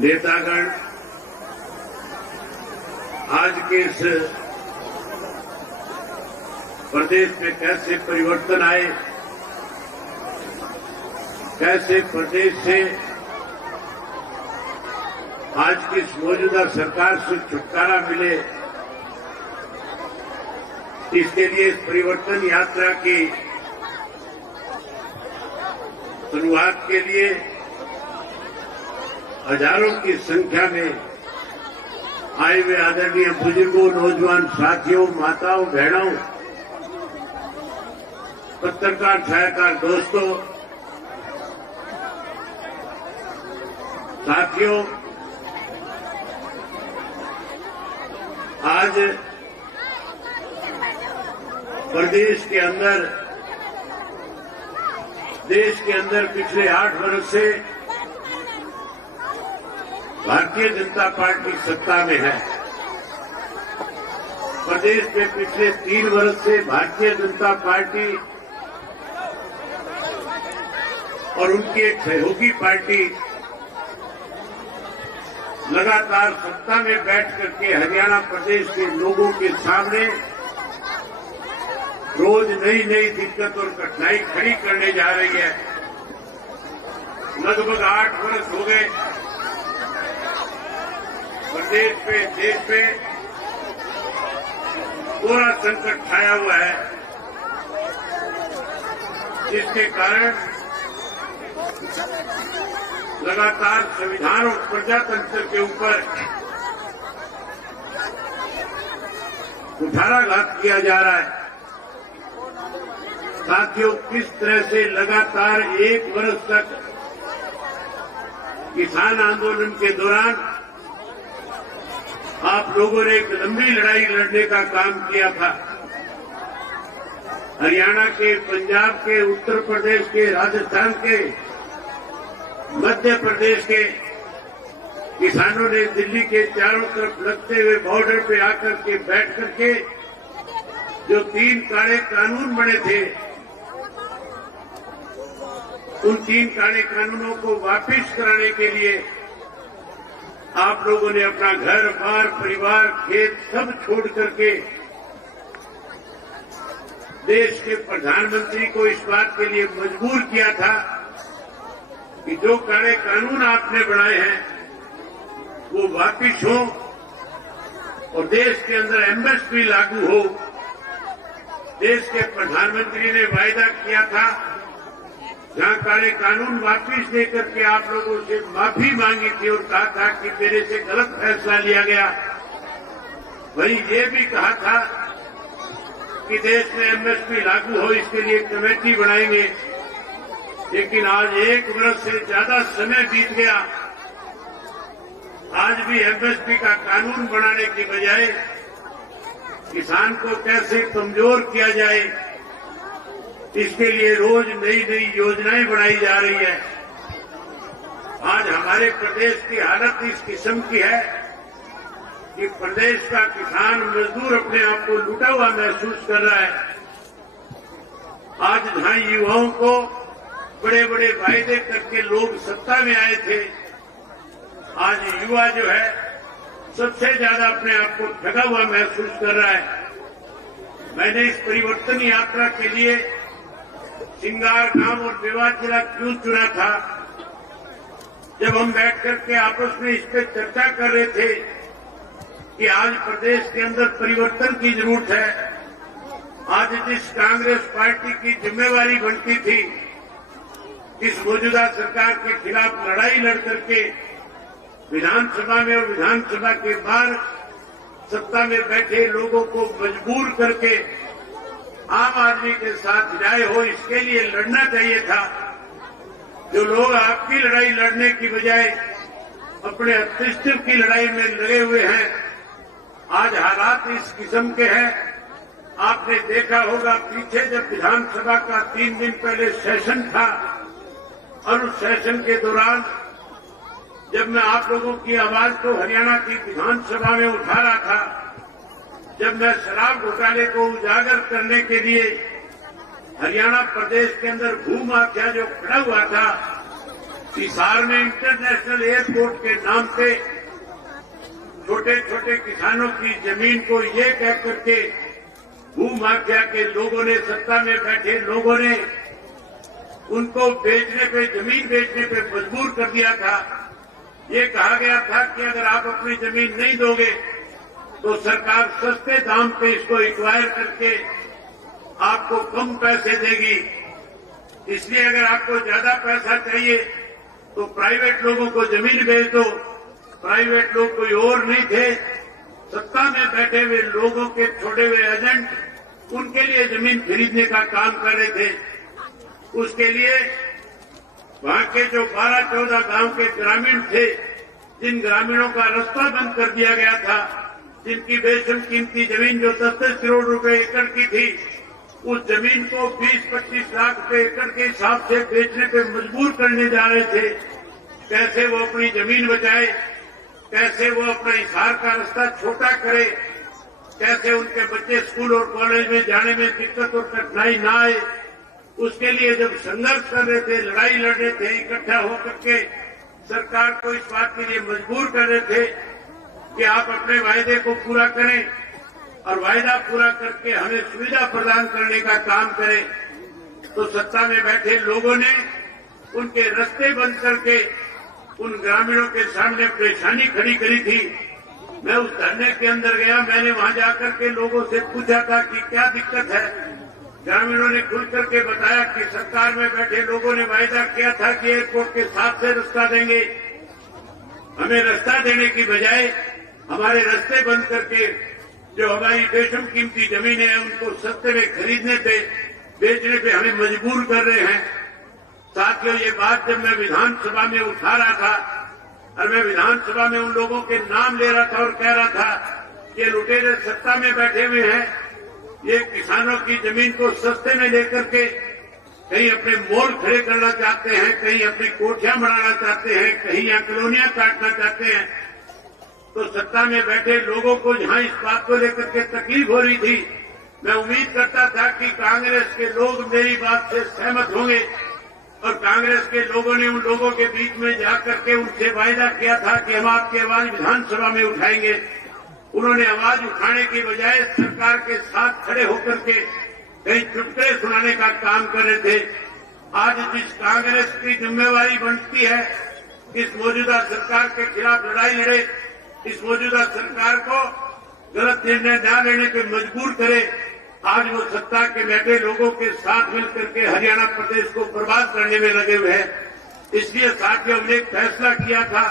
नेतागण आज के इस प्रदेश में कैसे परिवर्तन आए, कैसे प्रदेश से आज की इस मौजूदा सरकार से छुटकारा मिले, इसके लिए इस परिवर्तन यात्रा की शुरुआत के लिए हजारों की संख्या में आए हुए आदरणीय बुजुर्गों, नौजवान साथियों, माताओं, बहनों, पत्रकार, छायाकार दोस्तों, साथियों, आज प्रदेश के अंदर, देश के अंदर पिछले 8 वर्ष से भारतीय जनता पार्टी सत्ता में है। प्रदेश में पिछले 3 वर्ष से भारतीय जनता पार्टी और उनकी एक सहयोगी पार्टी लगातार सत्ता में बैठ करके हरियाणा प्रदेश के लोगों के सामने रोज नई नई दिक्कत और कठिनाई खड़ी करने जा रही है। लगभग 8 वर्ष हो गए प्रदेश पे, देश पे पूरा संकट छाया हुआ है, जिसके कारण लगातार संविधान और प्रजातंत्र के ऊपर कुठाराघात किया जा रहा है। साथियों, किस तरह से लगातार 1 वर्ष तक किसान आंदोलन के दौरान आप लोगों ने एक लंबी लड़ाई लड़ने का काम किया था। हरियाणा के, पंजाब के, उत्तर प्रदेश के, राजस्थान के, मध्य प्रदेश के किसानों ने दिल्ली के चारों तरफ लगते हुए बॉर्डर पे आकर के बैठ करके जो 3 काले कानून बने थे, उन 3 काले कानूनों को वापस कराने के लिए आप लोगों ने अपना घर बार, परिवार, खेत सब छोड़ करके देश के प्रधानमंत्री को इस बात के लिए मजबूर किया था कि जो काले कानून आपने बनाए हैं वो वापिस हो और देश के अंदर एमएसपी लागू हो। देश के प्रधानमंत्री ने वायदा किया था, जहां काले कानून वापिस लेकर के आप लोगों से माफी मांगी थी और कहा था कि मेरे से गलत फैसला लिया गया, वहीं ये भी कहा था कि देश में एमएसपी लागू हो, इसके लिए कमेटी बनाएंगे। लेकिन आज 1 वर्ष से ज्यादा समय बीत गया, आज भी एमएसपी का कानून बनाने की बजाय किसान को कैसे कमजोर किया जाए, इसके लिए रोज नई नई योजनाएं बनाई जा रही है। आज हमारे प्रदेश की हालत इस किस्म की है कि प्रदेश का किसान मजदूर अपने आप को लूटा हुआ महसूस कर रहा है। आज जहां युवाओं को बड़े बड़े वायदे करके लोग सत्ता में आए थे, आज युवा जो है सबसे ज्यादा अपने आप को ठगा हुआ महसूस कर रहा है। मैंने इस परिवर्तन यात्रा के लिए सिंगारगांव और मेवात जिला क्यों चुना था? जब हम बैठ करके आपस में इस पर चर्चा कर रहे थे कि आज प्रदेश के अंदर परिवर्तन की जरूरत है। आज जिस कांग्रेस पार्टी की जिम्मेवारी बनती थी इस मौजूदा सरकार के खिलाफ लड़ाई लड़ करके विधानसभा में और विधानसभा के बाहर सत्ता में बैठे लोगों को मजबूर करके आम आदमी के साथ न्याय हो, इसके लिए लड़ना चाहिए था। जो लोग आपकी लड़ाई लड़ने की बजाय अपने अस्तित्व की लड़ाई में लगे हुए हैं, आज हालात इस किस्म के हैं। आपने देखा होगा पीछे जब विधानसभा का 3 दिन पहले सेशन था और उस सेशन के दौरान जब मैं आप लोगों की आवाज को हरियाणा की विधानसभा में उठा रहा था, जब मैं शराब घोटाले को उजागर करने के लिए हरियाणा प्रदेश के अंदर भू माफिया जो खड़ा हुआ था हिसार में इंटरनेशनल एयरपोर्ट के नाम से छोटे छोटे किसानों की जमीन को ये कह करके भू माफिया के लोगों ने, सत्ता में बैठे लोगों ने उनको बेचने पे, जमीन बेचने पे मजबूर कर दिया था। ये कहा गया था कि अगर आप अपनी जमीन नहीं दोगे तो सरकार सस्ते दाम पे इसको एक्वायर करके आपको कम पैसे देगी। इसलिए अगर आपको ज्यादा पैसा चाहिए तो प्राइवेट लोगों को जमीन बेच दो। प्राइवेट लोग कोई और नहीं थे, सत्ता में बैठे हुए लोगों के छोड़े हुए एजेंट उनके लिए जमीन खरीदने का काम कर रहे थे। उसके लिए वहां के जो 12-14 गांव के ग्रामीण थे, जिन ग्रामीणों का रास्ता बंद कर दिया गया था, जिनकी बेशम कीमती जमीन जो 10-10 करोड़ रुपए एकड़ की थी, उस जमीन को 20-25 लाख रुपए एकड़ के हिसाब से बेचने पे मजबूर करने जा रहे थे। कैसे वो अपनी जमीन बचाए, कैसे वो अपना हिसार का रास्ता छोटा करे, कैसे उनके बच्चे स्कूल और कॉलेज में जाने में दिक्कत और कठिनाई न आए, उसके लिए जब संघर्ष कर रहे थे, लड़ाई लड़ रहे थे, इकट्ठा होकर के सरकार को इस बात के लिए मजबूर कर रहे थे कि आप अपने वायदे को पूरा करें और वायदा पूरा करके हमें सुविधा प्रदान करने का काम करें। तो सत्ता में बैठे लोगों ने उनके रास्ते बंद करके उन ग्रामीणों के सामने परेशानी खड़ी करी थी। मैं उस धरने के अंदर गया, मैंने वहां जाकर के लोगों से पूछा था कि क्या दिक्कत है। ग्रामीणों ने खुल करके बताया कि सरकार में बैठे लोगों ने वायदा किया था कि एयरपोर्ट के साथ से रास्ता देंगे, हमें रास्ता देने की बजाय हमारे रास्ते बंद करके जो हमारी बेशम कीमती जमीनें हैं उनको सस्ते में खरीदने पे, बेचने पे हमें मजबूर कर रहे हैं। साथियों, ये बात जब मैं विधानसभा में उठा रहा था और मैं विधानसभा में उन लोगों के नाम ले रहा था और कह रहा था कि लुटेरे सत्ता में बैठे हुए हैं, ये किसानों की जमीन को सस्ते में लेकर के कहीं अपने मॉल खड़े करना चाहते हैं, कहीं अपनी कोठियां बनाना चाहते हैं, कहीं यहाँ कॉलोनियां काटना चाहते हैं। तो सत्ता में बैठे लोगों को जहां इस बात को लेकर के तकलीफ हो रही थी, मैं उम्मीद करता था कि कांग्रेस के लोग मेरी बात से सहमत होंगे और कांग्रेस के लोगों ने उन लोगों के बीच में जाकर के उनसे वायदा किया था कि हम आपकी आवाज विधानसभा में उठाएंगे। उन्होंने आवाज उठाने की बजाय सरकार के साथ खड़े होकर के कई चुटकुले सुनाने का काम कर रहे थे। आज जिस कांग्रेस की जिम्मेवारी बनती है इस मौजूदा सरकार के खिलाफ लड़ाई लड़े, इस मौजूदा सरकार को गलत निर्णय न लेने पे मजबूर करे, आज वो सत्ता के बैठे लोगों के साथ मिलकर के हरियाणा प्रदेश को बर्बाद करने में लगे हुए हैं। इसलिए साथियों, हमने एक फैसला किया था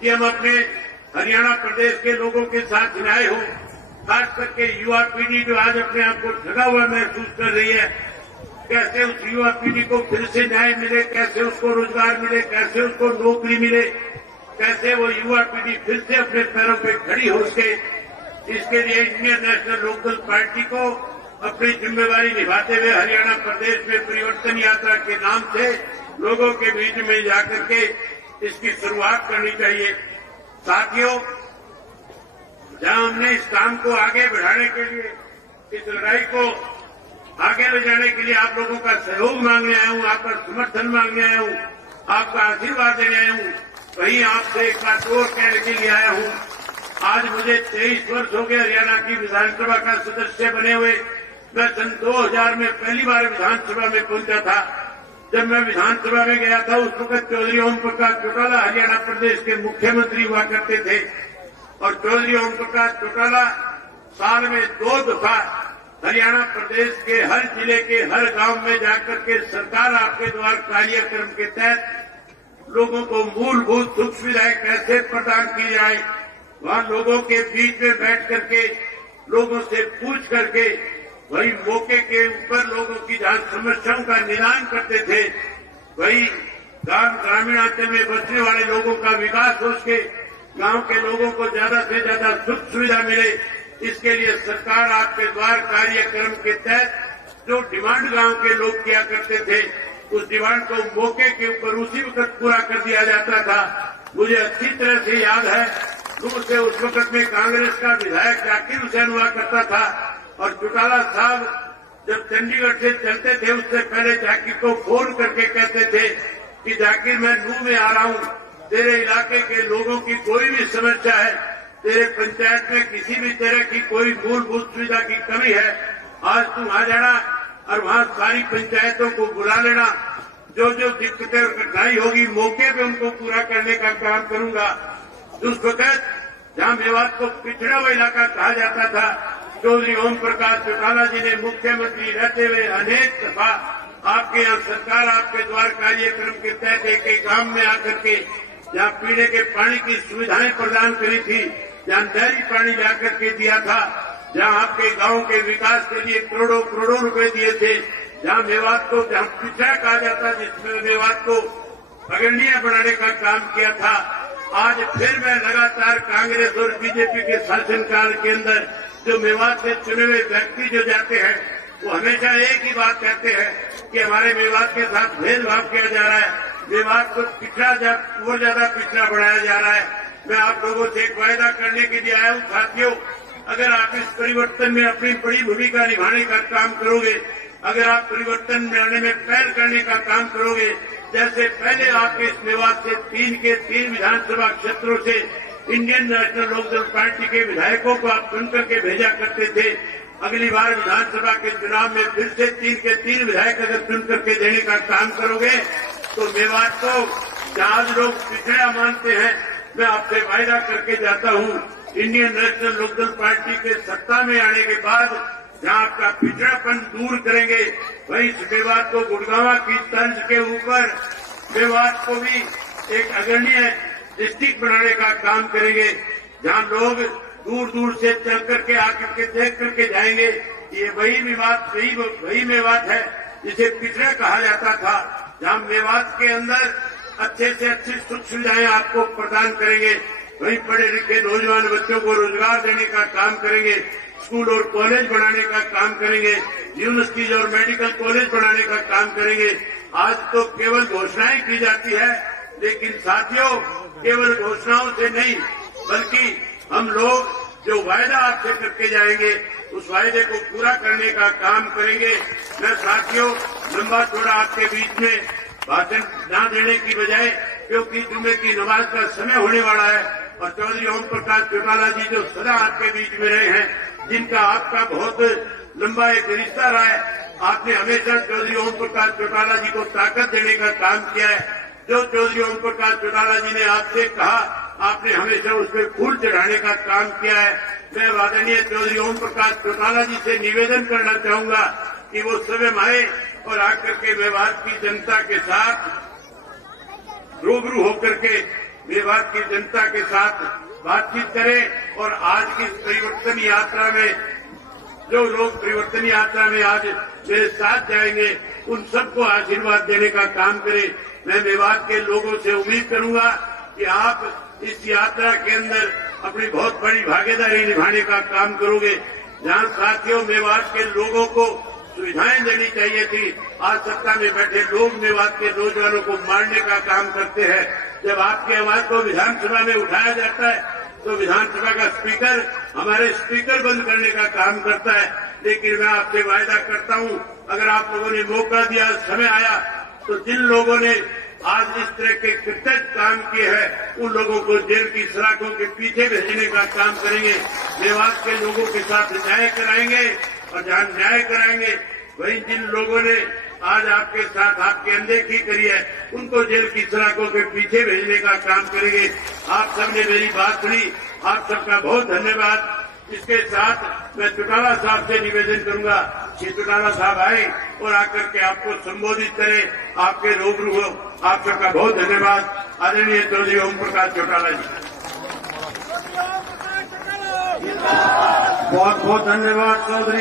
कि हम अपने हरियाणा प्रदेश के लोगों के साथ न्याय हो, खास करके युवा पीढ़ी जो आज अपने आप को ठगा हुआ महसूस कर रही है, कैसे उस युवा पीढ़ी को फिर से न्याय मिले, कैसे उसको रोजगार मिले, कैसे उसको नौकरी मिले, कैसे वो युवा पीढ़ी फिर से अपने पैरों पे खड़ी हो सके। इसके लिए इंडियन नेशनल लोकल पार्टी को अपनी जिम्मेवारी निभाते हुए हरियाणा प्रदेश में परिवर्तन यात्रा के नाम से लोगों के बीच में जाकर के इसकी शुरुआत करनी चाहिए। साथियों, जहां हमने इस काम को आगे बढ़ाने के लिए, इस लड़ाई को आगे ले जाने के लिए आप लोगों का सहयोग मांगने आया हूं, आपका समर्थन मांगने आया हूं, आपका आशीर्वाद देने आया हूं, वहीं आपसे एक बात और कहने के लिए आया हूं। आज मुझे 23 वर्ष हो गए हरियाणा की विधानसभा का सदस्य बने हुए। मैं सन 2000 में पहली बार विधानसभा में पहुंचा था। जब मैं विधानसभा में गया था उस वक्त चौधरी ओम प्रकाश चौटाला हरियाणा प्रदेश के मुख्यमंत्री हुआ करते थे और चौधरी ओम प्रकाश चौटाला साल में 2 दफा हरियाणा प्रदेश के हर जिले के हर गांव में जाकर के सरकार आपके द्वार कार्यक्रम के तहत लोगों को मूलभूत सुख सुविधाएं कैसे प्रदान की जाए, वहां लोगों के बीच में बैठ करके लोगों से पूछ करके वही मौके के ऊपर लोगों की जहां समस्याओं का निदान करते थे, वही ग्रामीणांचल में बसने वाले लोगों का विकास हो सके, गांव के लोगों को ज्यादा से ज्यादा सुख सुविधा मिले। इसके लिए सरकार आपके द्वार कार्यक्रम के तहत जो डिमांड गांव के लोग किया करते थे, उस डिमांड को मौके के ऊपर उसी वक्त पूरा कर दिया जाता था। मुझे अच्छी तरह से याद है, दूर से उस वक्त में कांग्रेस का विधायक जाकिर हुसैन हुआ करता था और चौटाला साहब जब चंडीगढ़ से चलते थे उससे पहले जाकिर को फोन करके कहते थे कि जाकिर मैं नूह में आ रहा हूं, तेरे इलाके के लोगों की कोई भी समस्या है, तेरे पंचायत में किसी भी तरह की कोई मूलभूत सुविधा की कमी है, आज तुम आ जाना और वहां सारी पंचायतों को बुला लेना। जो जो दिक्कतें और कठिनाई होगी मौके पे उनको पूरा करने का काम करूंगा। उस वक्त जहां मेवात को पिछड़ा हुआ इलाका कहा जाता था, चौधरी ओम प्रकाश चौटाला जी ने मुख्यमंत्री रहते हुए अनेक दफा आपके यहाँ सरकार आपके द्वार कार्यक्रम के तहत एक गांव में आकर के जहाँ पीने के पानी की सुविधाएं प्रदान करी थी, जहाँ नहरी पानी लाकर के दिया था, जहाँ आपके गांव के विकास के लिए करोड़ों करोड़ों रुपए दिए थे, जहाँ मेवात को जहाँ पिछड़ा कहा जाता जिसमें मेवात को अग्रणीय बनाने का काम किया था। आज फिर मैं लगातार कांग्रेस और बीजेपी के शासनकाल के अंदर जो मेवात से चुने हुए व्यक्ति जो जाते हैं वो हमेशा एक ही बात कहते हैं कि हमारे मेवात के साथ भेदभाव किया जा रहा है, मेवात को पिछड़ा और ज्यादा पिछड़ा बढ़ाया जा रहा है। मैं आप लोगों से एक वायदा करने के लिए आया हूं साथियों, अगर आप इस परिवर्तन में अपनी बड़ी भूमिका निभाने का काम करोगे, अगर आप परिवर्तन में आने में पहल करने का काम करोगे, जैसे पहले आपके इस मेवात से 3 विधानसभा क्षेत्रों से इंडियन नेशनल लोकदल पार्टी के विधायकों को आप चुनकर के भेजा करते थे, अगली बार विधानसभा के चुनाव में फिर से 3 विधायक अगर चुनकर के देने का काम करोगे तो मेवात को जहां लोग पिछड़ा मानते हैं, मैं आपसे वायदा करके जाता हूं, इंडियन नेशनल लोकदल पार्टी के सत्ता में आने के बाद जहां आपका पिछड़ापन दूर करेंगे, वहीं इस मेवात को गुड़गांव की तर्ज के ऊपर मेवात को भी एक अग्रणीय डिस्ट्रिक्ट बनाने का काम करेंगे, जहां लोग दूर दूर से चल करके आकर के देख करके जाएंगे। ये वही मेवात है जिसे पिछड़ा कहा जाता था, जहां मेवात के अंदर अच्छे से अच्छी सुख सुविधाएं आपको प्रदान करेंगे, वहीं पढ़े लिखे नौजवान बच्चों को रोजगार देने का काम करेंगे, स्कूल और कॉलेज बनाने का काम करेंगे, यूनिवर्सिटीज और मेडिकल कॉलेज बनाने का काम करेंगे। आज तो केवल घोषणाएं की जाती है, लेकिन साथियों केवल घोषणाओं से नहीं बल्कि हम लोग जो वायदा आपसे करके जाएंगे उस वायदे को पूरा करने का काम करेंगे। मैं साथियों लंबा चौड़ा आपके बीच में भाषण न देने की बजाय, क्योंकि जुमे की नमाज का समय होने वाला है और चौधरी ओम प्रकाश चौटाला जी जो सदा आपके बीच में रहे हैं, जिनका आपका बहुत लंबा एक रिश्ता रहा है, आपने हमेशा चौधरी ओम प्रकाश चौटाला जी को ताकत देने का काम किया है। जो चौधरी ओम प्रकाश चौटाला जी ने आपसे कहा, आपने हमेशा उस पर फूल चढ़ाने का काम किया है। मैं आदरणीय चौधरी ओम प्रकाश चौटाला जी से निवेदन करना चाहूंगा कि वो स्वयं आए और आकर के मेवात की जनता के साथ रूबरू होकर के मेवात की जनता के साथ बातचीत करें और आज की परिवर्तन यात्रा में जो लोग परिवर्तन यात्रा में आज मेरे साथ जाएंगे उन सबको आशीर्वाद देने का काम करें। मैं मेवात के लोगों से उम्मीद करूंगा कि आप इस यात्रा के अंदर अपनी बहुत बड़ी भागीदारी निभाने का काम करोगे। जहां साथियों मेवात के लोगों को सुविधाएं देनी चाहिए थी, आज सत्ता में बैठे लोग मेवात के नौजवानों को मारने का काम करते हैं। जब आपकी आवाज को विधानसभा में उठाया जाता है तो विधानसभा का स्पीकर हमारे स्पीकर बंद करने का काम करता है। लेकिन मैं आपसे वायदा करता हूं, अगर आप लोगों ने मौका दिया, समय आया, तो जिन लोगों ने आज इस तरह के कृतज्ञ काम किए हैं उन लोगों को जेल की सलाखों के पीछे भेजने का काम करेंगे। मेवात के लोगों के साथ न्याय कराएंगे और जहां न्याय कराएंगे वहीं जिन लोगों ने आज आपके साथ आपकी अनदेखी करी है उनको जेल की सलाखों के पीछे भेजने का काम करेंगे। आप सबने मेरी बात सुनी, आप सबका बहुत धन्यवाद। इसके साथ मैं चौटाला साहब से निवेदन करूंगा कि चौटाला साहब आए और आकर के आपको संबोधित करें, आपके रूबरू हो। आप सबका बहुत धन्यवाद। आदरणीय चौधरी ओम प्रकाश चौटाला जी, बहुत बहुत धन्यवाद चौधरी।